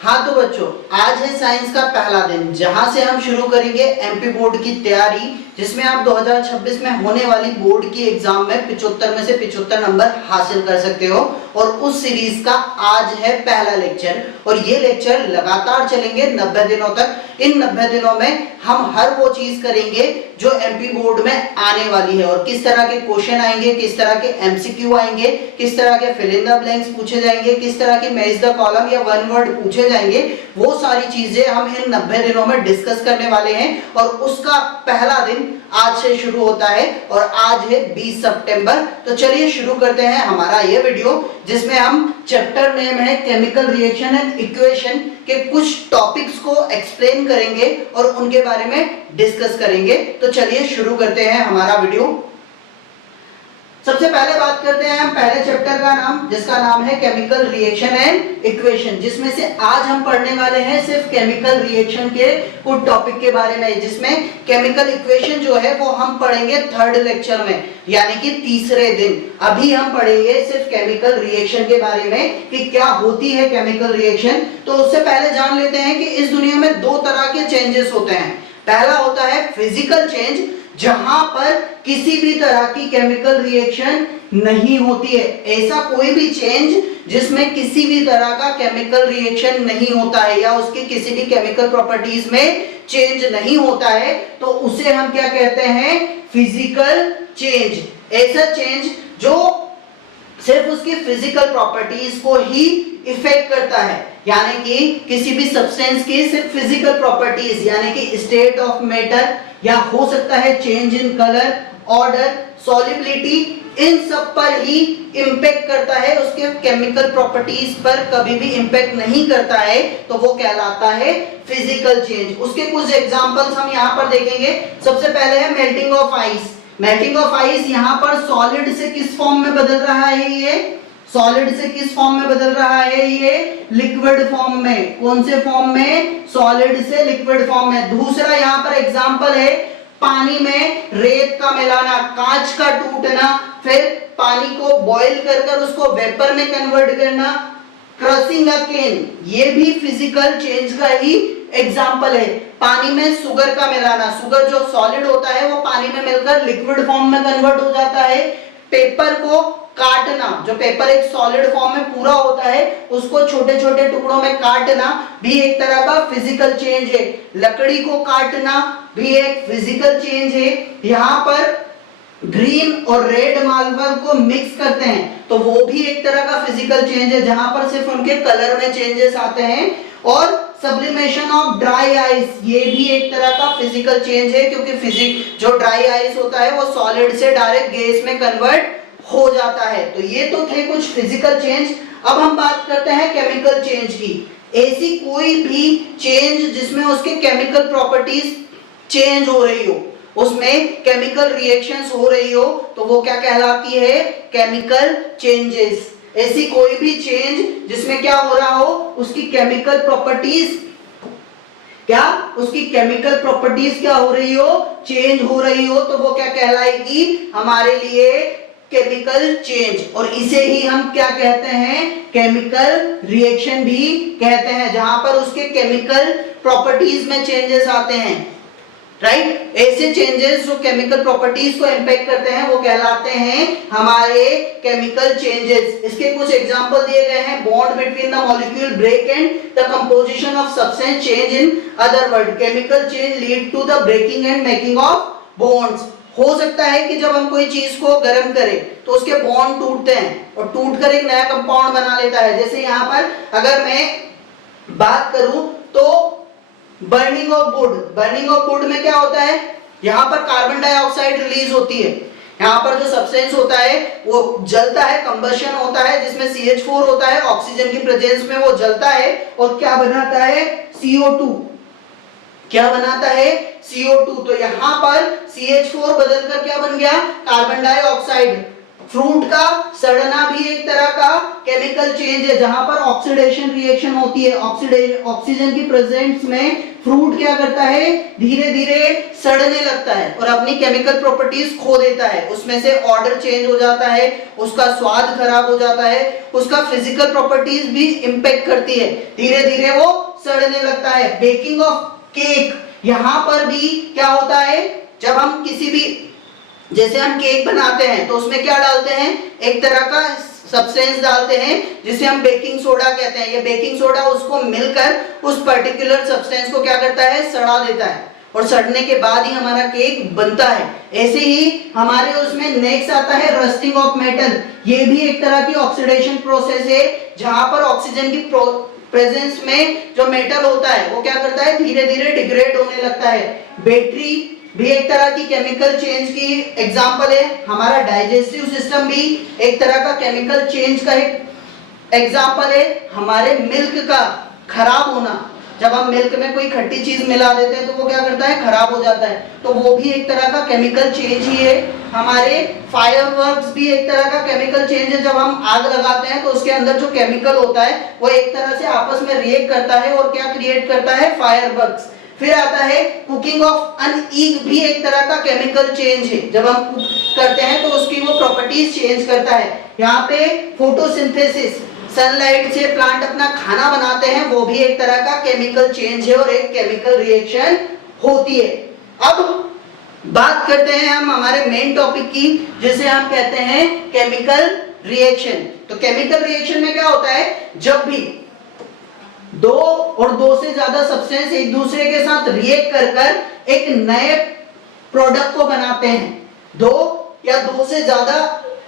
हाँ तो बच्चों, आज है साइंस का पहला दिन जहां से हम शुरू करेंगे एमपी बोर्ड की तैयारी, जिसमें आप 2026 में होने वाली बोर्ड की एग्जाम में 75 में से 75 नंबर हासिल कर सकते हो। और उस सीरीज का आज है पहला लेक्चर और ये लेक्चर लगातार चलेंगे 90 दिनों तक। इन 90 दिनों में हम हर वो चीज करेंगे जो एमपी बोर्ड में आने वाली है और किस तरह के क्वेश्चन आएंगे, किस तरह के एमसीक्यू आएंगे, किस तरह के फिल इन द ब्लैंक्स पूछे जाएंगे, किस तरह के मैच द कॉलम या वन वर्ड पूछे जाएंगे, वो सारी चीजें हम इन 90 दिनों में डिस्कस करने वाले हैं। और उसका पहला दिन आज से शुरू होता है और आज है 20 सितंबर। तो चलिए शुरू करते हैं हमारा ये वीडियो, जिसमें हम चैप्टर नेम है केमिकल रिएक्शन एंड इक्वेशन के कुछ टॉपिक्स को एक्सप्लेन करेंगे और उनके बारे में डिस्कस करेंगे। तो चलिए शुरू करते हैं हमारा वीडियो। सबसे पहले बात करते हैं हम पहले चैप्टर का नाम, जिसका नाम है केमिकल रिएक्शन एंड इक्वेशन, जिसमें से आज हम पढ़ने वाले हैं सिर्फ केमिकल रिएक्शन के कुछ टॉपिक के बारे में, जिसमें केमिकल इक्वेशन जो है वो हम पढ़ेंगे थर्ड लेक्चर में, यानी कि तीसरे दिन। अभी हम पढ़ेंगे सिर्फ केमिकल रिएक्शन के बारे में कि क्या होती है केमिकल रिएक्शन। तो उससे पहले जान लेते हैं कि इस दुनिया में दो तरह के चेंजेस होते हैं। पहला होता है फिजिकल चेंज, जहां पर किसी भी तरह की केमिकल रिएक्शन नहीं होती है। ऐसा कोई भी चेंज जिसमें किसी भी तरह का केमिकल रिएक्शन नहीं होता है या उसकी किसी भी केमिकल प्रॉपर्टीज में चेंज नहीं होता है, तो उसे हम क्या कहते हैं? Physical change. ऐसा चेंज जो सिर्फ उसकी फिजिकल प्रॉपर्टीज को ही इफेक्ट करता है, यानी कि किसी भी सब्सटेंस की सिर्फ फिजिकल प्रॉपर्टीज, यानी कि स्टेट ऑफ मैटर, या हो सकता है change in colour, odour, solubility, इन सब पर ही इंपैक्ट करता है, उसके केमिकल प्रॉपर्टीज पर कभी भी इंपैक्ट नहीं करता है, तो वो कहलाता है फिजिकल चेंज। उसके कुछ एग्जांपल्स हम यहाँ पर देखेंगे। सबसे पहले है melting of ice. Melting of ice यहाँ पर सॉलिड से किस फॉर्म में बदल रहा है? ये सॉलिड से किस फॉर्म में बदल रहा है? ये लिक्विड फॉर्म में। कौन से फॉर्म में? सॉलिड से लिक्विड फॉर्म में। दूसरा यहाँ पर एग्जांपल है पानी में रेत का मिलाना, कांच का टूटना, फिर पानी को बॉईल कर उसको वेपर में कन्वर्ट करना, क्रशिंग अ केन, ये भी फिजिकल चेंज का ही एग्जांपल है। पानी में शुगर का मिलाना, शुगर जो सॉलिड होता है वो पानी में मिलकर लिक्विड फॉर्म में कन्वर्ट हो जाता है। पेपर को काटना, जो पेपर एक सॉलिड फॉर्म में पूरा होता है उसको छोटे छोटे टुकड़ों में काटना भी एक तरह का फिजिकल चेंज है। लकड़ी को काटना भी एक फिजिकल चेंज है। यहाँ पर ग्रीन और रेड मार्बल को मिक्स करते हैं तो वो भी एक तरह का फिजिकल चेंज है, जहां पर सिर्फ उनके कलर में चेंजेस आते हैं। और सब्लिमेशन ऑफ ड्राई आइस, ये भी एक तरह का फिजिकल चेंज है, क्योंकि जो ड्राई आइस होता है वो सॉलिड से डायरेक्ट गैस में कन्वर्ट हो जाता है। तो ये तो थे कुछ फिजिकल चेंज। अब हम बात करते हैं केमिकल चेंज की। ऐसी कोई भी चेंज जिसमें उसके केमिकल प्रॉपर्टीज चेंज हो रही हो, उसमें केमिकल रिएक्शंस हो रही हो, तो वो क्या कहलाती है? Chemical changes. ऐसी कोई भी चेंज जिसमें क्या हो रहा हो? उसकी केमिकल प्रॉपर्टीज उसकी केमिकल प्रॉपर्टीज क्या हो रही हो? चेंज हो रही हो, तो वो क्या कहलाएगी हमारे लिए? Chemical change. और इसे ही हम क्या कहते हैं? केमिकल रिएक्शन भी कहते हैं, जहां पर उसके केमिकल प्रॉपर्टीज में चेंजेस आते हैं। राइट? ऐसे चेंजेस जो केमिकल प्रॉपर्टीज को इंपैक्ट करते हैं वो कहलाते हैं हमारे केमिकल चेंजेस। इसके कुछ एग्जांपल दिए गए हैं। Bond between the molecule break and the composition of substance change. In other word, chemical change lead to the breaking and making of bonds. हो सकता है कि जब हम कोई चीज को गर्म करें तो उसके बॉन्ड टूटते हैं और टूटकर एक नया कंपाउंड बना लेता है। जैसे यहाँ पर अगर मैं बात करूं तो burning of would, burning of would में क्या होता है? यहाँ पर कार्बन डाइऑक्साइड रिलीज होती है। यहाँ पर जो सब्सटेंस होता है वो जलता है, कंबशन होता है, जिसमें CH4 होता है, ऑक्सीजन की प्रेजेंस में वो जलता है और क्या बनाता है? CO2। क्या बनाता है? CO2। तो यहाँ पर CH4 बदलकर क्या बन गया? Carbon dioxide. फ्रूट का सड़ना भी एक तरह का केमिकल चेंज है, जहां पर ऑक्सीडेशन रिएक्शन होती है। ऑक्सीजन की प्रेजेंस में फ्रूट क्या करता है, धीरे धीरे सड़ने लगता है और अपनी केमिकल प्रॉपर्टीज खो देता है। उसमें से ऑर्डर चेंज हो जाता है, उसका स्वाद खराब हो जाता है, उसका फिजिकल प्रॉपर्टीज भी इंपैक्ट करती है, धीरे धीरे वो सड़ने लगता है। बेकिंग ऑफ केक, यहां पर भी क्या होता है, जब हम किसी भी, जैसे हम केक बनाते हैं तो उसमें क्या डालते हैं, एक तरह का सब्सटेंस डालते हैं जिसे हम बेकिंग सोडा कहते हैं। ये बेकिंग सोडा उसको मिलकर उस पर्टिकुलर सब्सटेंस को क्या करता है, सड़ा देता है और सड़ने के बाद ही हमारा केक बनता है। ऐसे ही हमारे उसमें नेक्स्ट आता है रस्टिंग ऑफ मेटल। ये भी एक तरह की ऑक्सीडेशन प्रोसेस है, जहां पर ऑक्सीजन की प्रेजेंस में जो मेटल होता है वो क्या करता है, धीरे धीरे डिग्रेड होने लगता है। बैटरी भी एक तरह की केमिकल चेंज की एग्जांपल है। हमारा डाइजेस्टिव सिस्टम भी एक तरह का केमिकल चेंज का एक एग्जांपल है। हमारे मिल्क का खराब होना, जब हम मिल्क में कोई खट्टी चीज मिला देते हैं तो वो क्या करता है, खराब हो जाता है, तो वो भी एक तरह का केमिकल चेंज ही है। हमारे फायरवर्क्स भी एक तरह का केमिकल चेंज है। जब हम आग लगाते हैं तो उसके अंदर जो केमिकल होता है वो एक तरह से आपस में रिएक्ट करता है और क्या क्रिएट करता है, फायरवर्क्स। फिर आता है कुकिंग ऑफ एन एग, भी एक तरह का केमिकल चेंज है। जब हम कुक करते हैं तो उसकी वो प्रॉपर्टीज चेंज करता है। यहाँ पे फोटोसिंथेसिस, सनलाइट से प्लांट अपना खाना बनाते हैं, वो भी एक तरह का केमिकल चेंज है और एक केमिकल रिएक्शन होती है। अब बात करते हैं हम हमारे मेन टॉपिक की, जिसे हम कहते हैं केमिकल रिएक्शन। तो केमिकल रिएक्शन में क्या होता है, जब भी दो और दो से ज्यादा सब्सटेंस एक दूसरे के साथ रिएक्ट कर एक नए प्रोडक्ट को बनाते हैं, दो या दो से ज्यादा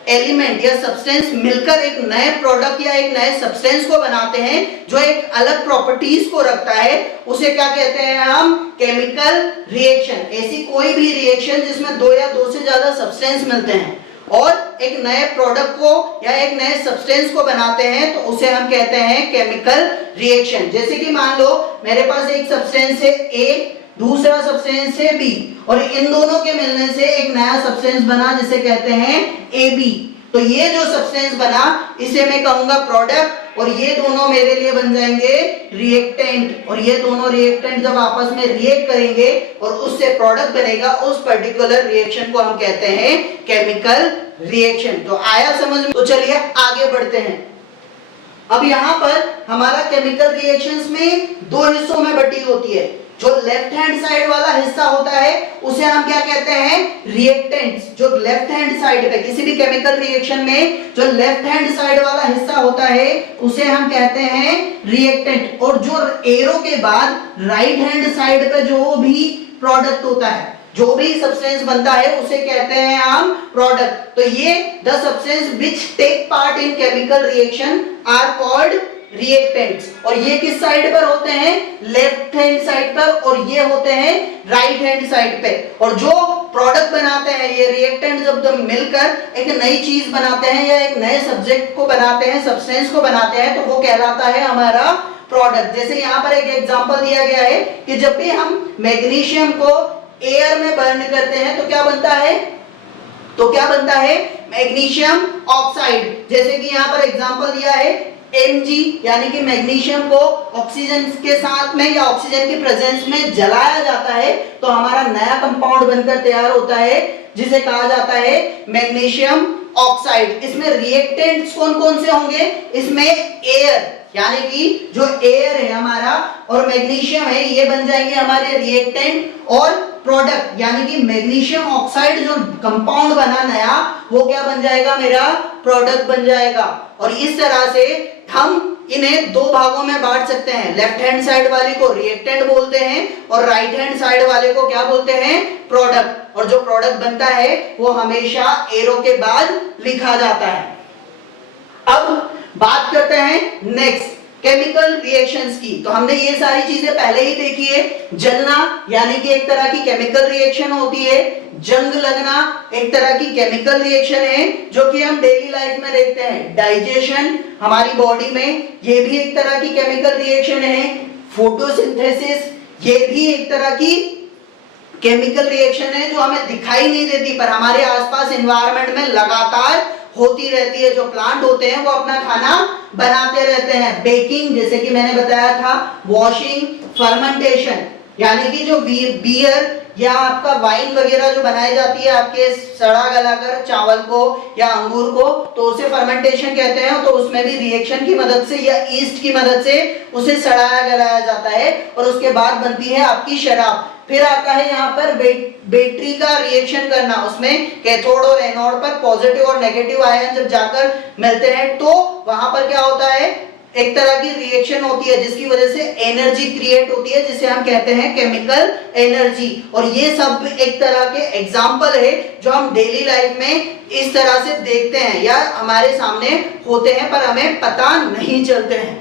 एलिमेंट या सब्सटेंस मिलकर एक नए प्रोडक्ट या एक नए सब्सटेंस को बनाते हैं जो एक अलग प्रॉपर्टीज को रखता है, उसे क्या कहते हैं हम, केमिकल रिएक्शन। ऐसी कोई भी रिएक्शन जिसमें दो या दो से ज्यादा सब्सटेंस मिलते हैं और एक नए प्रोडक्ट को या एक नए सब्सटेंस को बनाते हैं, तो उसे हम कहते हैं केमिकल रिएक्शन। जैसे कि मान लो मेरे पास एक सब्सटेंस है ए, दूसरा सब्सटेंस है बी, और इन दोनों के मिलने से एक नया सब्सटेंस बना जिसे कहते हैं AB। तो ये जो सब्सटेंस बना इसे मैं कहूंगा प्रोडक्ट, और ये दोनों मेरे लिए बन जाएंगे रिएक्टेंट। और ये दोनों रिएक्टेंट जब आपस में रिएक्ट करेंगे और उससे प्रोडक्ट बनेगा, उस पर्टिकुलर रिएक्शन को हम कहते हैं केमिकल रिएक्शन। तो आया समझ में? तो चलिए आगे बढ़ते हैं। अब यहाँ पर हमारा केमिकल रिएक्शंस में दो हिस्सों में बटी होती है। जो लेफ्ट हैंड साइड वाला हिस्सा होता है उसे हम क्या कहते हैं, रिएक्टेंट्स। जो लेफ्ट हैंड साइड पे किसी भी केमिकल रिएक्शन में जो लेफ्ट हैंड साइड वाला हिस्सा होता है उसे हम कहते हैं रिएक्टेंट, और जो एरो के बाद राइट हैंड साइड पे जो भी प्रोडक्ट होता है, जो भी सब्सटेंस बनता है, उसे कहते हैं हम प्रोडक्ट। तो ये the substance which take part in chemical reaction are called reactants. और ये किस साइड पर होते हैं, लेफ्ट हैंड साइड पर, और ये होते हैं राइट हैंड साइड पे। और जो प्रोडक्ट बनाते हैं ये रिएक्टेंट जब दोनों मिलकर एक नई चीज बनाते हैं या एक नए सब्जेक्ट को बनाते हैं, सब्सटेंस को बनाते हैं, तो वो कहलाता है हमारा प्रोडक्ट। जैसे यहाँ पर एक एग्जांपल दिया गया है कि जब भी हम मैग्नीशियम को एयर में बर्न करते हैं तो क्या बनता है, मैग्नीशियम ऑक्साइड। जैसे कि यहाँ पर एग्जांपल दिया है Mg, यानी कि मैग्नीशियम को ऑक्सीजन के साथ में या ऑक्सीजन की प्रेजेंस में जलाया जाता है तो हमारा नया कंपाउंड बनकर तैयार होता है जिसे कहा जाता है मैग्नीशियम ऑक्साइड। इसमें रिएक्टेंट्स कौन कौन से होंगे, इसमें एयर, यानी कि जो एयर है हमारा और मैग्नीशियम है, ये बन जाएंगे हमारे रिएक्टेंट, और प्रोडक्ट यानी कि मैग्नीशियम ऑक्साइड जो कंपाउंड बना नया, वो क्या बन जाएगा, मेरा प्रोडक्ट बन जाएगा। और इस तरह से हम इन्हें दो भागों में बांट सकते हैं। लेफ्ट हैंड साइड वाले को रिएक्टेंट बोलते हैं और राइट हैंड साइड वाले को क्या बोलते हैं, प्रोडक्ट। और जो प्रोडक्ट बनता है वो हमेशा एरो के बाद लिखा जाता है। अब बात करते हैं नेक्स्ट केमिकल रिएक्शंस की। तो हमने ये सारी चीजें पहले ही देखी है। जलना यानी कि एक तरह की केमिकल रिएक्शन होती है। जंग लगना एक तरह की केमिकल रिएक्शन है जो कि हम डेली लाइफ में देखते हैं। डाइजेशन हमारी बॉडी में, ये भी एक तरह की केमिकल रिएक्शन है। फोटोसिंथेसिस ये भी एक तरह की केमिकल रिएक्शन है जो हमें दिखाई नहीं देती पर हमारे आसपास एनवायरनमेंट में लगातार होती रहती है। जो प्लांट होते हैं वो अपना खाना बनाते रहते हैं। बेकिंग जैसे कि मैंने बताया था, वॉशिंग, फर्मेंटेशन यानी कि जो बियर या आपका वाइन वगैरह जो बनाई जाती है आपके सड़ा गलाकर चावल को या अंगूर को, तो उसे फर्मेंटेशन कहते हैं। तो उसमें भी रिएक्शन की मदद से या ईस्ट की मदद से उसे सड़ाया गलाया जाता है और उसके बाद बनती है आपकी शराब। फिर आता है यहाँ पर बैटरी का रिएक्शन करना, उसमें कैथोड और एनोड पर पॉजिटिव और नेगेटिव आयन जब जाकर मिलते हैं तो वहां पर क्या होता है, एक तरह की रिएक्शन होती है जिसकी वजह से एनर्जी क्रिएट होती है जिसे हम कहते हैं केमिकल एनर्जी। और ये सब एक तरह के एग्जाम्पल है जो हम डेली लाइफ में इस तरह से देखते हैं या हमारे सामने होते हैं पर हमें पता नहीं चलते हैं।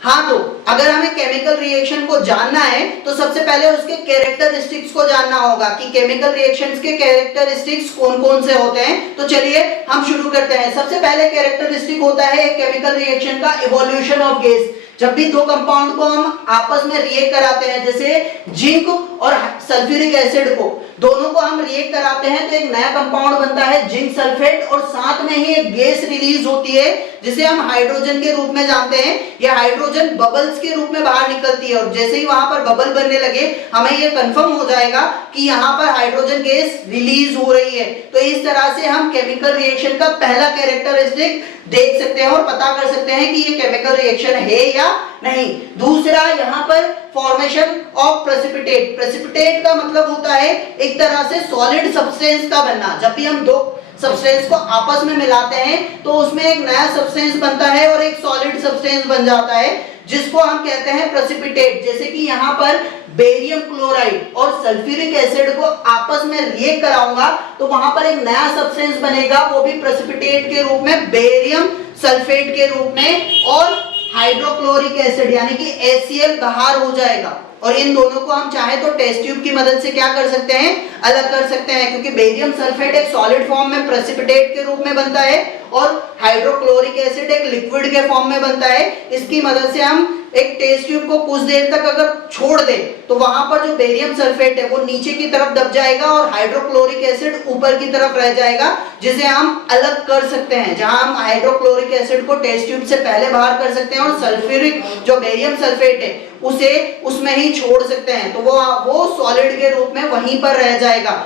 हाँ, तो अगर हमें केमिकल रिएक्शन को जानना है तो सबसे पहले उसके कैरेक्टरिस्टिक्स को जानना होगा कि केमिकल रिएक्शंस के कैरेक्टरिस्टिक्स कौन कौन से होते हैं। तो चलिए हम शुरू करते हैं। सबसे पहले कैरेक्टरिस्टिक होता है एक केमिकल रिएक्शन का इवोल्यूशन ऑफ गैस। जब भी दो कंपाउंड को हम आपस में रिएक्ट कराते हैं, जैसे जिंक और सल्फ्यूरिक एसिड को, दोनों को हम रिएक्ट कराते हैं तो एक नया कंपाउंड बनता है जिंक सल्फेट और साथ में ही एक गैस रिलीज होती है जिसे हम हाइड्रोजन के रूप में जानते हैं। यह हाइड्रोजन बबल्स के रूप में बाहर निकलती है और जैसे ही वहां पर बबल बनने लगे हमें यह कंफर्म हो जाएगा कि यहाँ पर हाइड्रोजन गैस रिलीज हो रही है। तो इस तरह से हम केमिकल रिएक्शन का पहला कैरेक्टरिस्टिक देख सकते हैं और पता कर सकते हैं कि ये केमिकल रिएक्शन है या नहीं। दूसरा, यहाँ पर फॉर्मेशन ऑफ प्रेसिपिटेट। प्रेसिपिटेट का मतलब होता है एक तरह से सॉलिड सब्सटेंस का बनना। जब भी हम दो सब्सटेंस को आपस में मिलाते हैं तो उसमें एक नया सब्सटेंस बनता है और एक सॉलिड सब्सटेंस बन जाता है जिसको हम कहते हैं प्रेसिपिटेट। जैसे कि यहाँ पर बेरियम क्लोराइड और सल्फ्यूरिक एसिड को आपस में रिएक्ट कराऊंगा तो वहां पर एक नया सब्सटेंस बनेगा, वो भी प्रेसिपिटेट के रूप में, बेरियम सल्फेट के रूप में, और हाइड्रोक्लोरिक एसिड यानी कि HCl बाहर हो जाएगा। और इन दोनों को हम चाहे तो टेस्ट ट्यूब की मदद से क्या कर सकते हैं, अलग कर सकते हैं, क्योंकि बेरियम सल्फेट एक सॉलिड फॉर्म में प्रेसिपिटेट के रूप में बनता है और हाइड्रोक्लोरिक एसिड एक लिक्विड के फॉर्म में बनता है। इसकी मदद से हम एक टेस्ट ट्यूब को कुछ देर तक अगर छोड़ दें तो वहां पर जो बेरियम सल्फेट है वो नीचे की तरफ दब जाएगा और हाइड्रोक्लोरिक एसिड ऊपर की तरफ रह जाएगा, जिसे हम अलग कर सकते हैं। जहां हम हाइड्रोक्लोरिक एसिड को टेस्ट ट्यूब से पहले बाहर कर सकते हैं और सल्फ्यूरिक जो बेरियम सल्फेट है उसे उसमें ही छोड़ सकते हैं, तो वो सॉलिड के रूप में वहीं पर रह जाएगा।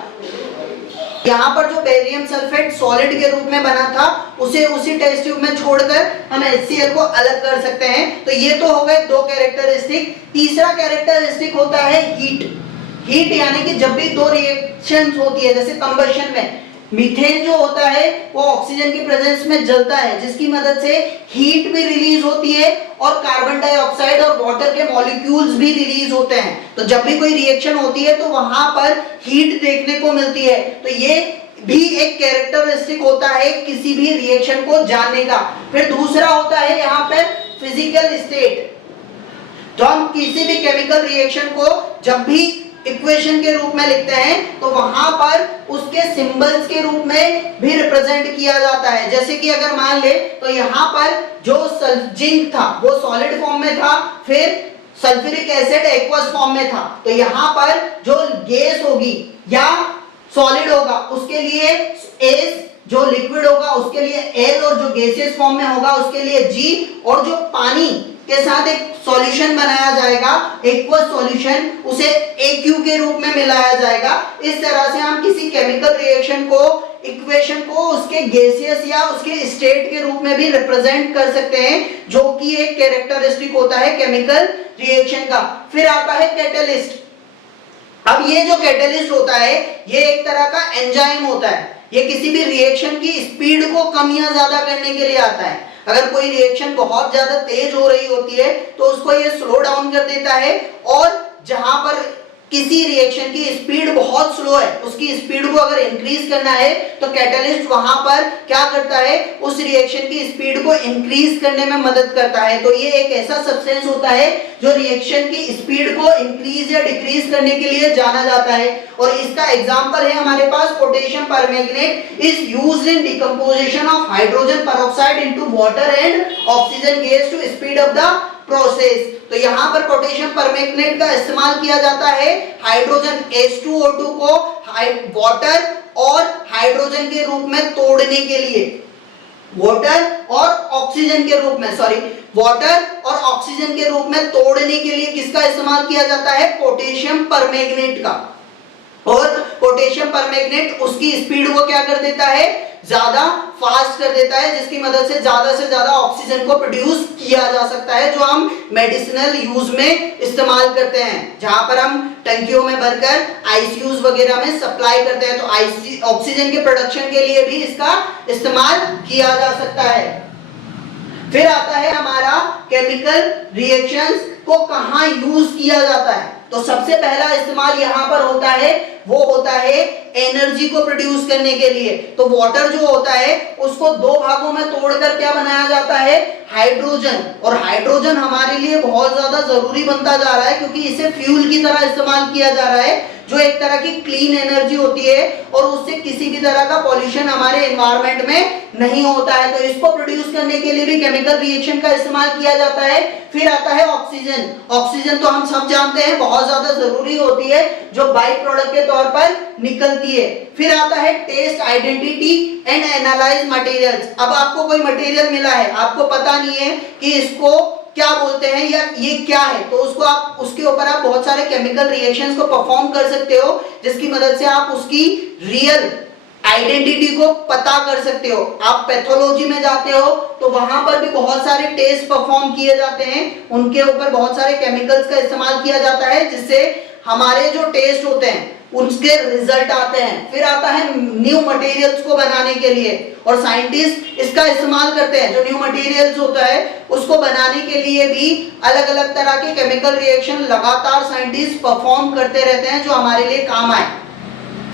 यहाँ पर जो बेरियम सल्फेट सॉलिड के रूप में बना था उसे उसी टेस्ट ट्यूब में छोड़कर हम HCl को अलग कर सकते हैं। तो ये तो हो गए दो कैरेक्टरिस्टिक। तीसरा कैरेक्टरिस्टिक होता है हीट। हीट यानी कि जब भी दो रिएक्शंस होती है, जैसे कंबशन में मीथेन जो होता है वो ऑक्सीजन की प्रेजेंस में जलता है जिसकी मदद से हीट भी रिलीज होती है और कार्बन डाइऑक्साइड और वाटर के मॉलिक्यूल्स भी रिलीज होते हैं। तो जब भी कोई रिएक्शन होती है तो वहां पर हीट देखने को मिलती है। तो ये भी एक कैरेक्टरिस्टिक होता है किसी भी रिएक्शन को जानने का। फिर दूसरा होता है यहाँ पर फिजिकल स्टेट। तो हम किसी भी केमिकल रिएक्शन को जब भी इक्वेशन के रूप में लिखते हैं तो वहां पर उसके सिंबल्स के रूप में भी रिप्रेजेंट किया जाता है। जैसे कि अगर मान ले तो यहाँ पर जो जिंक था वो सॉलिड फॉर्म में था, फिर सल्फ्यूरिक एसिड एक्वस फॉर्म में था। तो यहाँ पर जो गैस होगी या सॉलिड होगा उसके लिए S, जो लिक्विड होगा उसके लिए L, और जो गैसियस फॉर्म में होगा उसके लिए G, और जो पानी के साथ एक सॉल्यूशन बनाया जाएगा एक्वस सॉल्यूशन, उसे AQ के रूप में मिलाया जाएगा। इस तरह से हम किसी केमिकल रिएक्शन को, इक्वेशन को उसके गैसियस या उसके स्टेट के रूप में भी रिप्रेजेंट कर सकते हैं, जो कि एक कैरेक्टरिस्टिक होता है केमिकल रिएक्शन का। फिर आता है कैटलिस्ट। अब ये जो कैटलिस्ट होता है ये एक तरह का एंजाइम होता है। ये किसी भी रिएक्शन की स्पीड को कम या ज्यादा करने के लिए आता है। अगर कोई रिएक्शन बहुत ज्यादा तेज हो रही होती है तो उसको ये स्लो डाउन कर देता है, और जहां पर किसी रिएक्शन की स्पीड बहुत स्लो है उसकी स्पीड को अगर इंक्रीज करना है तो कैटलिस्ट वहां पर क्या करता है, उस रिएक्शन की स्पीड को इंक्रीज करने में मदद करता है। तो ये एक ऐसा सब्सटेंस होता है जो रिएक्शन की स्पीड को इंक्रीज या डिक्रीज करने के लिए जाना जाता है। और इसका एग्जांपल है हमारे पास potassium permanganate is used in decomposition of hydrogen peroxide into water and oxygen gas to speed up the process. तो यहाँ पर पोटेशियम परमैंगनेट का इस्तेमाल किया जाता है हाइड्रोजन H2O2 को वाटर और हाइड्रोजन के रूप में तोड़ने के लिए, वाटर और ऑक्सीजन के रूप में, सॉरी, वाटर और ऑक्सीजन के रूप में तोड़ने के लिए किसका इस्तेमाल किया जाता है? पोटेशियम परमैंगनेट का। और पोटेशियम परमैंगनेट उसकी स्पीड को क्या कर देता है? ज्यादा फास्ट कर देता है, जिसकी मदद से ज्यादा ऑक्सीजन को प्रोड्यूस किया जा सकता है, जो हम मेडिसिनल यूज में इस्तेमाल करते हैं, जहां पर हम टंकियों में भरकर आईसीयूज वगैरह में सप्लाई करते हैं। तो ऑक्सीजन के प्रोडक्शन के लिए भी इसका इस्तेमाल किया जा सकता है। फिर आता है हमारा केमिकल रिएक्शंस को कहां यूज किया जाता है। तो सबसे पहला इस्तेमाल यहां पर होता है, वो होता है एनर्जी को प्रोड्यूस करने के लिए। तो वाटर जो होता है उसको दो भागों में तोड़कर क्या बनाया जाता है? हाइड्रोजन। और हाइड्रोजन हमारे लिए बहुत ज्यादा जरूरी बनता जा रहा है, क्योंकि इसे फ्यूल की तरह इस्तेमाल किया जा रहा है, जो एक तरह की क्लीन एनर्जी होती है और उससे किसी भी तरह का पॉल्यूशन हमारे एनवायरनमेंट में नहीं होता है। तो इसको प्रोड्यूस करने के लिए भी केमिकल रिएक्शन का इस्तेमाल किया जाता है। फिर आता है ऑक्सीजन। ऑक्सीजन तो हम सब जानते हैं बहुत ज्यादा जरूरी होती है, जो बाई प्रोडक्ट के तौर पर निकलती है। फिर आता है test, identity and analyze materials. अब आपको कोई मटेरियल मिला है, आपको पता नहीं है कि इसको क्या बोलते हैं या ये क्या है, तो उसके ऊपर आप बहुत सारे केमिकल रिएक्शंस को परफॉर्म कर सकते हो, जिसकी मदद से आप उसकी रियल आइडेंटिटी को पता कर सकते हो। आप पैथोलॉजी में जाते हो तो वहां पर भी बहुत सारे टेस्ट परफॉर्म किए जाते हैं, उनके ऊपर बहुत सारे केमिकल्स का इस्तेमाल किया जाता है, जिससे हमारे जो टेस्ट होते हैं उसके रिजल्ट आते हैं। फिर आता है न्यू मटेरियल्स को बनाने के लिए, और साइंटिस्ट इसका इस्तेमाल करते हैं। जो न्यू मटेरियल्स होता है उसको बनाने के लिए भी अलग अलग तरह के केमिकल रिएक्शन लगातार साइंटिस्ट परफॉर्म करते रहते हैं, जो हमारे लिए काम आए।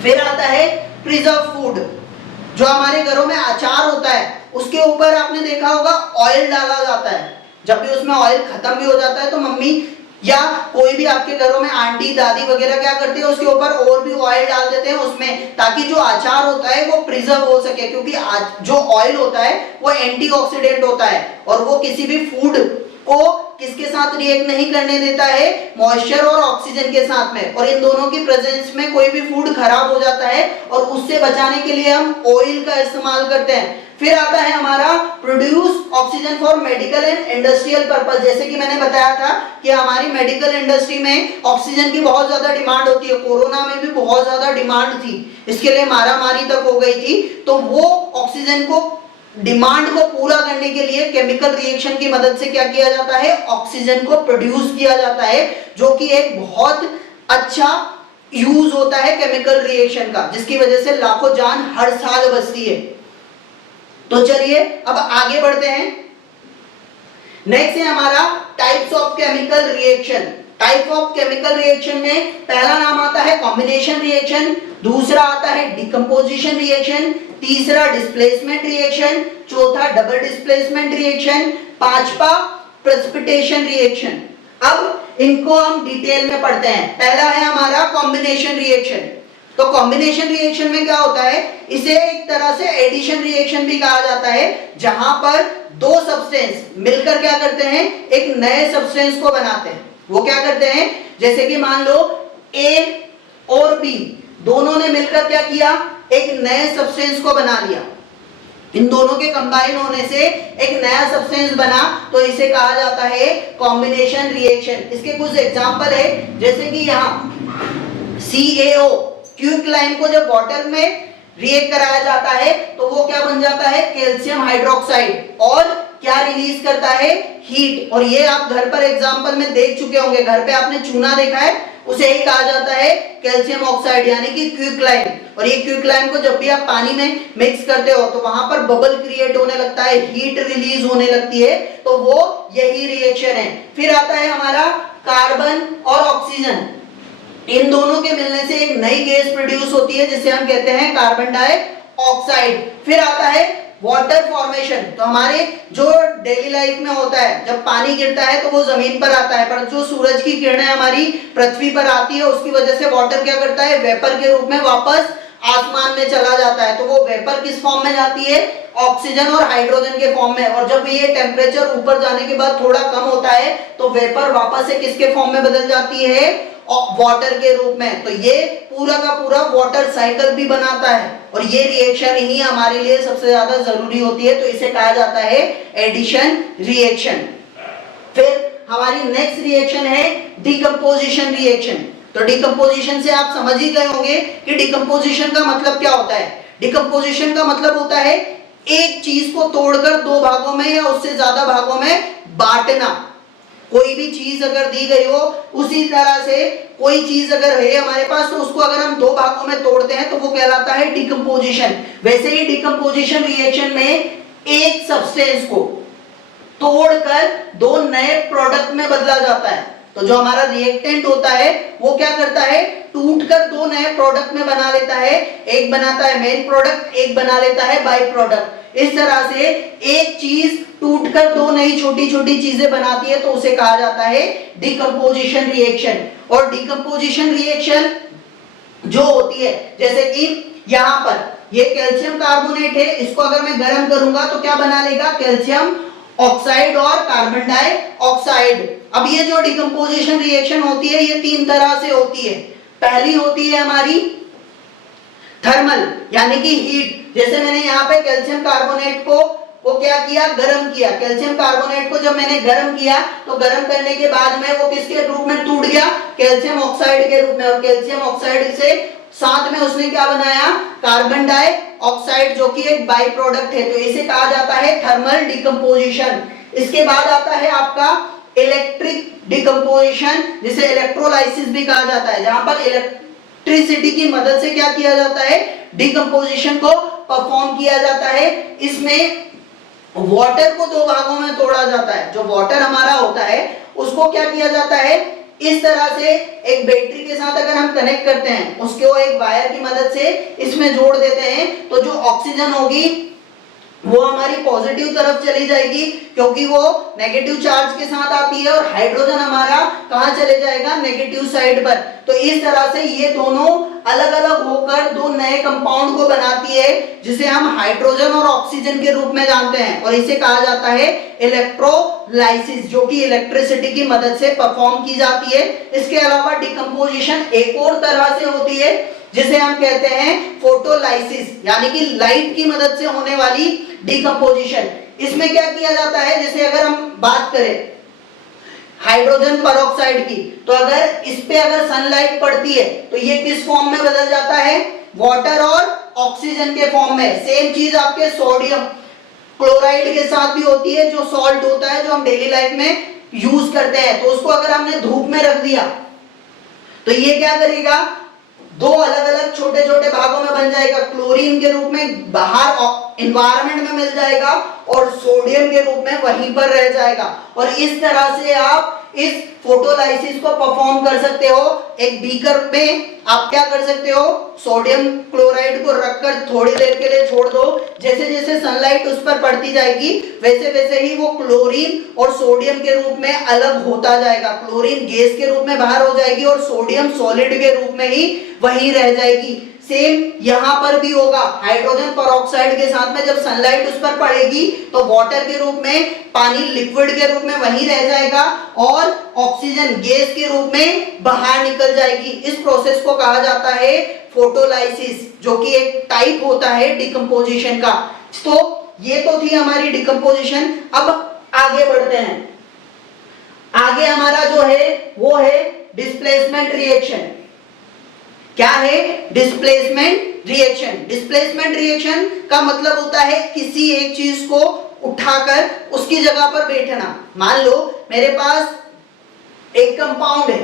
फिर आता है प्रिजर्व फूड। जो हमारे घरों में अचार होता है उसके ऊपर आपने देखा होगा ऑयल डाला जाता है। जब भी उसमें ऑयल खत्म भी हो जाता है तो मम्मी या कोई भी आपके घरों में आंटी दादी वगैरह क्या करती है, उसके ऊपर और भी ऑयल डाल देते हैं उसमें, ताकि जो अचार होता है वो प्रिजर्व हो सके। क्योंकि जो ऑयल होता है वो एंटीऑक्सीडेंट होता है और वो किसी भी फूड को किसके साथ रिएक्ट नहीं करने देता है? मॉइस्चर और ऑक्सीजन के साथ में। और इन दोनों की प्रेजेंस में कोई भी फूड खराब हो जाता है, और उससे बचाने के लिए हम ऑयल का इस्तेमाल करते हैं। फिर आता है हमारा produce oxygen for medical and industrial purpose. जैसे कि मैंने बताया था कि हमारी मेडिकल इंडस्ट्री में ऑक्सीजन की बहुत ज्यादा डिमांड होती है। कोरोना में भी बहुत ज्यादा डिमांड थी, इसके लिए मारामारी तक हो गई थी। तो वो ऑक्सीजन को डिमांड को पूरा करने के लिए केमिकल रिएक्शन की मदद से क्या किया जाता है? ऑक्सीजन को प्रोड्यूस किया जाता है, जो कि एक बहुत अच्छा यूज होता है केमिकल रिएक्शन का, जिसकी वजह से लाखों जान हर साल बचती है। तो चलिए अब आगे बढ़ते हैं। नेक्स्ट है हमारा types of chemical reaction. Type of chemical reaction में पहला नाम आता है कॉम्बिनेशन रिएक्शन, दूसरा आता है डिकम्पोजिशन रिएक्शन, तीसरा डिस्प्लेसमेंट रिएक्शन, चौथा डबल डिस्प्लेसमेंट रिएक्शन, पांचवा प्रेसिपिटेशन रिएक्शन। अब इनको हम डिटेल में पढ़ते हैं। पहला है हमारा कॉम्बिनेशन रिएक्शन। तो कॉम्बिनेशन रिएक्शन में क्या होता है? इसे एक तरह से एडिशन रिएक्शन भी कहा जाता है, जहां पर दो सब्सटेंस मिलकर क्या करते हैं? एक नए सब्सटेंस को बनाते हैं। वो क्या करते हैं? जैसे कि मान लो A और B दोनों ने मिलकर क्या किया? एक नए सब्सटेंस को बना लिया। इन दोनों के कंबाइन होने से एक नया सब्सटेंस बना, तो इसे कहा जाता है कॉम्बिनेशन रिएक्शन। इसके कुछ एग्जांपल है, जैसे कि यहाँ CaO क्विकलाइन को जब वाटर में रिएक्ट कराया जाता है तो वो क्या बन जाता है? कैल्शियम हाइड्रोक्साइड, और क्या रिलीज करता है? हीट। और ये आप घर पर एग्जांपल में देख चुके होंगे, घर पे आपने चूना देखा है, उसे ही कहा जाता है कैल्शियम ऑक्साइड यानी कि क्विकलाइन। और ये क्विकलाइन को जब भी आप पानी में मिक्स करते हो तो वहां पर बबल क्रिएट होने लगता है, हीट रिलीज होने लगती है, तो वो यही रिएक्शन है। फिर आता है हमारा कार्बन और ऑक्सीजन। इन दोनों के मिलने से एक नई गैस प्रोड्यूस होती है, जिसे हम कहते हैं कार्बन डाइऑक्साइड। फिर आता है वाटर फॉर्मेशन। तो हमारे जो डेली लाइफ में होता है, जब पानी गिरता है तो वो जमीन पर आता है, पर जो सूरज की किरणें हमारी पृथ्वी पर आती है उसकी वजह से वाटर क्या करता है? वेपर के रूप में वापस आसमान में चला जाता है। तो वो वेपर किस फॉर्म में जाती है? ऑक्सीजन और हाइड्रोजन के फॉर्म में। और जब ये टेम्परेचर ऊपर जाने के बाद थोड़ा कम होता है तो वेपर वापस से किसके फॉर्म में बदल जाती है? वाटर के रूप में। तो ये पूरा का पूरा वाटर साइकिल भी बनाता है और ये रिएक्शन ही हमारे लिए सबसे ज्यादा जरूरी होती है, तो इसे कहा जाता है एडिशन रिएक्शन। फिर हमारी नेक्स्ट रिएक्शन है डिकम्पोजिशन रिएक्शन। तो डिकम्पोजिशन से आप समझ ही गए होंगे कि डिकम्पोजिशन का मतलब क्या होता है। डिकम्पोजिशन का मतलब होता है एक चीज को तोड़कर दो भागों में या उससे ज्यादा भागों में बांटना। कोई भी चीज अगर दी गई हो, उसी तरह से कोई चीज अगर है हमारे पास, तो उसको अगर हम दो भागों में तोड़ते हैं तो वो कहलाता है डिकम्पोजिशन। वैसे ही डिकम्पोजिशन रिएक्शन में एक सब्सटेंस को तोड़कर दो नए प्रोडक्ट में बदला जाता है। तो जो हमारा रिएक्टेंट होता है वो क्या करता है, टूटकर दो नए प्रोडक्ट में बना लेता है। एक बनाता है मेन प्रोडक्ट, एक बना लेता है बाई प्रोडक्ट। इस तरह से एक चीज टूटकर दो नई छोटी छोटी चीजें बनाती है, तो उसे कहा जाता है डिकम्पोजिशन रिएक्शन। और डिकम्पोजिशन रिएक्शन जो होती है, जैसे कि यहाँ पर ये कैल्शियम कार्बोनेट है, इसको अगर मैं गर्म करूंगा तो क्या बना लेगा, कैल्शियम ऑक्साइड और कार्बन डाइऑक्साइड। अब ये जो डिकम्पोजिशन रिएक्शन होती है ये तीन तरह से होती है। पहली होती है हमारी थर्मल, यानी कि हीट। जैसे मैंने यहाँ पे कैल्शियम कार्बोनेट को क्या किया, गर्म किया। कैल्शियम कार्बोनेट को जब मैंने गर्म किया तो गर्म करने के बाद में वो किसके रूप में टूट गया, कैल्शियम ऑक्साइड के रूप में। और कैल्शियम ऑक्साइड से साथ में उसने क्या बनाया, कार्बन डाइऑक्साइड, जो कि एक बाई प्रोडक्ट है। तो इसे कहा जाता है थर्मल डिकम्पोजिशन। इसके बाद आता है आपका इलेक्ट्रिक डिकम्पोजिशन, जिसे इलेक्ट्रोलाइसिस भी कहा जाता है, जहां पर इलेक्ट्रिसिटी की मदद से क्या किया जाता है, डिकम्पोजिशन को परफॉर्म किया जाता है। इसमें वाटर को दो भागों में तोड़ा जाता है। जो वाटर हमारा होता है उसको क्या किया जाता है, इस तरह से एक बैटरी के साथ अगर हम कनेक्ट करते हैं, उसको एक वायर की मदद से इसमें जोड़ देते हैं, तो जो ऑक्सीजन होगी वो हमारी पॉजिटिव तरफ चली जाएगी, क्योंकि वो नेगेटिव चार्ज के साथ आती है। और हाइड्रोजन हमारा कहां चले जाएगा, नेगेटिव साइड पर। तो इस तरह से ये दोनों अलग अलग होकर दो नए कंपाउंड को बनाती है, जिसे हम हाइड्रोजन और ऑक्सीजन के रूप में जानते हैं। और इसे कहा जाता है इलेक्ट्रोलाइसिस, जो कि इलेक्ट्रिसिटी की मदद से परफॉर्म की जाती है। इसके अलावा डिकम्पोजिशन एक और तरह से होती है, जिसे हम कहते हैं फोटोलाइसिस, यानी कि लाइट की मदद से होने वाली डिकम्पोजिशन। इसमें क्या किया जाता है, जैसे अगर हम बात करें हाइड्रोजन पेरोक्साइड की, तो अगर इस पे अगर सनलाइट पड़ती है तो ये किस फॉर्म में बदल जाता है, वाटर और ऑक्सीजन के फॉर्म में। सेम चीज आपके सोडियम क्लोराइड के साथ भी होती है, जो सॉल्ट होता है जो हम डेली लाइफ में यूज करते हैं। तो उसको अगर हमने धूप में रख दिया तो ये क्या करेगा, दो अलग अलग छोटे छोटे भागों में बन जाएगा। क्लोरीन के रूप में बाहर एनवायरनमेंट में मिल जाएगा और सोडियम के रूप में वहीं पर रह जाएगा। और इस तरह से आप इस फोटोलाइसिस को परफॉर्म कर सकते हो। एक बीकर में आप क्या कर सकते हो, सोडियम क्लोराइड को रखकर थोड़ी देर के लिए छोड़ दो। जैसे जैसे सनलाइट उस पर पड़ती जाएगी वैसे वैसे ही वो क्लोरीन और सोडियम के रूप में अलग होता जाएगा। क्लोरीन गैस के रूप में बाहर हो जाएगी और सोडियम सॉलिड के रूप में ही वहीं रह जाएगी। सेम यहां पर भी होगा। हाइड्रोजन पेरोक्साइड के साथ में जब सनलाइट उस पर पड़ेगी तो वाटर के रूप में, पानी लिक्विड के रूप में वहीं रह जाएगा और ऑक्सीजन गैस के रूप में बाहर निकल जाएगी। इस प्रोसेस को कहा जाता है फोटोलाइसिस, जो कि एक टाइप होता है डिकम्पोजिशन का। तो ये तो थी हमारी डिकम्पोजिशन। अब आगे बढ़ते हैं। आगे हमारा जो है वो है डिस्प्लेसमेंट रिएक्शन। क्या है डिस्प्लेसमेंट रिएक्शन? डिस्प्लेसमेंट रिएक्शन का मतलब होता है किसी एक चीज को उठाकर उसकी जगह पर बैठना। मान लो मेरे पास एक कंपाउंड है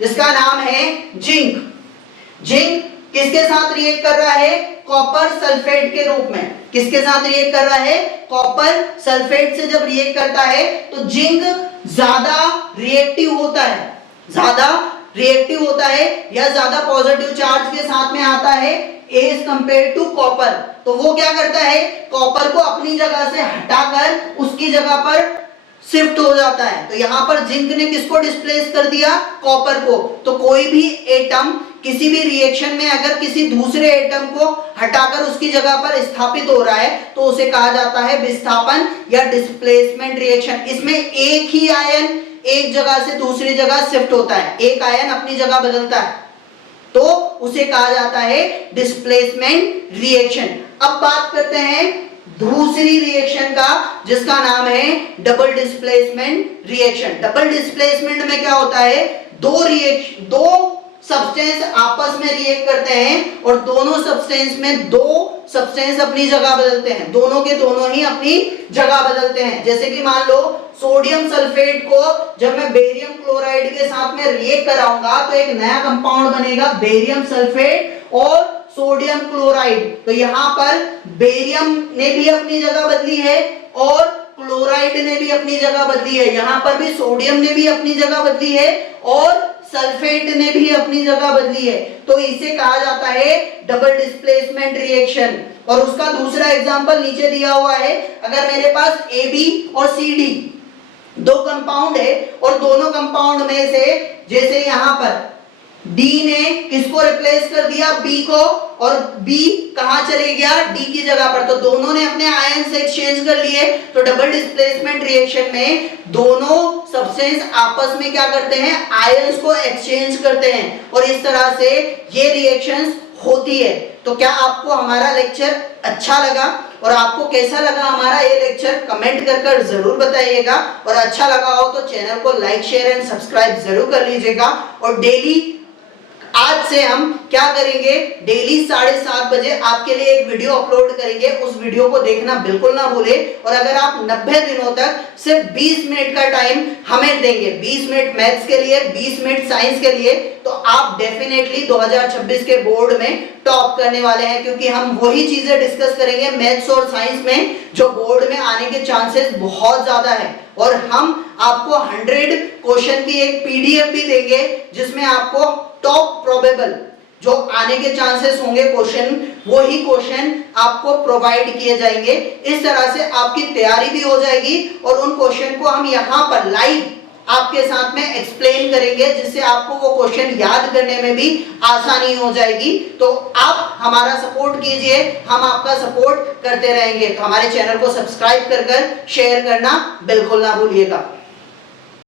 जिसका नाम है जिंक। जिंक किसके साथ रिएक्ट कर रहा है, कॉपर सल्फेट के रूप में। किसके साथ रिएक्ट कर रहा है, कॉपर सल्फेट से जब रिएक्ट करता है तो जिंक ज्यादा रिएक्टिव होता है, ज्यादा रिएक्टिव होता है या ज्यादा पॉजिटिव चार्ज के साथ में आता है एज कंपेयर टू कॉपर। तो वो क्या करता है, कॉपर को अपनी जगह से हटाकर उसकी जगह पर शिफ्ट हो जाता है। तो यहाँ पर जिंक ने किसको डिस्प्लेस कर दिया, कॉपर को। तो कोई भी एटम किसी भी रिएक्शन में अगर किसी दूसरे एटम को हटाकर उसकी जगह पर स्थापित हो रहा है तो उसे कहा जाता है विस्थापन या डिस्प्लेसमेंट रिएक्शन। इसमें एक ही आयन एक जगह से दूसरी जगह शिफ्ट होता है, एक आयन अपनी जगह बदलता है, तो उसे कहा जाता है डिस्प्लेसमेंट रिएक्शन। अब बात करते हैं दूसरी रिएक्शन का, जिसका नाम है double displacement reaction. Double displacement में क्या होता है, दो सब्सटेंस आपस में रिएक्ट करते हैं और दोनों सब्सटेंस में दो सब्सटेंस अपनी जगह बदलते हैं, दोनों के दोनों ही अपनी जगह बदलते हैं। जैसे कि मान लो सोडियम सल्फेट को जब मैं बेरियम क्लोराइड के साथ में रिएक्ट कराऊंगा तो एक नया कंपाउंड बनेगा बेरियम सल्फेट और सोडियम क्लोराइड। तो यहां पर बेरियम ने भी अपनी जगह बदली है और क्लोराइड ने भी अपनी जगह बदली है, यहां पर भी सोडियम ने भी अपनी जगह बदली है और सल्फेट ने भी अपनी जगह बदली है। तो इसे कहा जाता है डबल डिस्प्लेसमेंट रिएक्शन। और उसका दूसरा एग्जांपल नीचे दिया हुआ है। अगर मेरे पास AB और CD दो कंपाउंड है और दोनों कंपाउंड में से जैसे यहां पर D ने किसको रिप्लेस कर दिया, B को, और B कहां चले गया, D की जगह पर, तो दोनों ने अपने आयन से एक्सचेंज कर लिए। तो डबल डिस्प्लेसमेंट रिएक्शन में दोनों सब्सटेंस आपस में क्या करते हैं, आयंस को एक्सचेंज करते हैं और इस तरह से ये रिएक्शंस होती है। तो क्या आपको हमारा लेक्चर अच्छा लगा और आपको कैसा लगा हमारा ये लेक्चर, कमेंट कर जरूर बताइएगा। और अच्छा लगा हो तो चैनल को लाइक शेयर एंड सब्सक्राइब जरूर कर लीजिएगा। और डेली आज से हम क्या करेंगे, डेली 7:30 बजे आपके लिए एक वीडियो अपलोड करेंगे, उस वीडियो को देखना बिल्कुल ना भूलें। और अगर आप 90 दिनों तक सिर्फ 20 मिनट का टाइम हमें देंगे, 20 मिनट मैथ्स के लिए, 20 मिनट साइंस के लिए, तो आप डेफिनेटली 2026 के बोर्ड में टॉप करने वाले हैं, क्योंकि हम वही चीजें डिस्कस करेंगे मैथ्स और साइंस में जो बोर्ड में आने के चांसेस बहुत ज्यादा है। और हम आपको 100 क्वेश्चन की एक PDF भी देंगे, जिसमें आपको टॉप प्रोबेबल जो आने के चांसेस होंगे क्वेश्चन, वही क्वेश्चन आपको प्रोवाइड किए जाएंगे। इस तरह से आपकी तैयारी भी हो जाएगी और उन क्वेश्चन को हम यहाँ पर लाइव आपके साथ में एक्सप्लेन करेंगे, जिससे आपको वो क्वेश्चन याद करने में भी आसानी हो जाएगी। तो आप हमारा सपोर्ट कीजिए, हम आपका सपोर्ट करते रहेंगे। तो हमारे चैनल को सब्सक्राइब कर शेयर करना बिल्कुल ना भूलिएगा।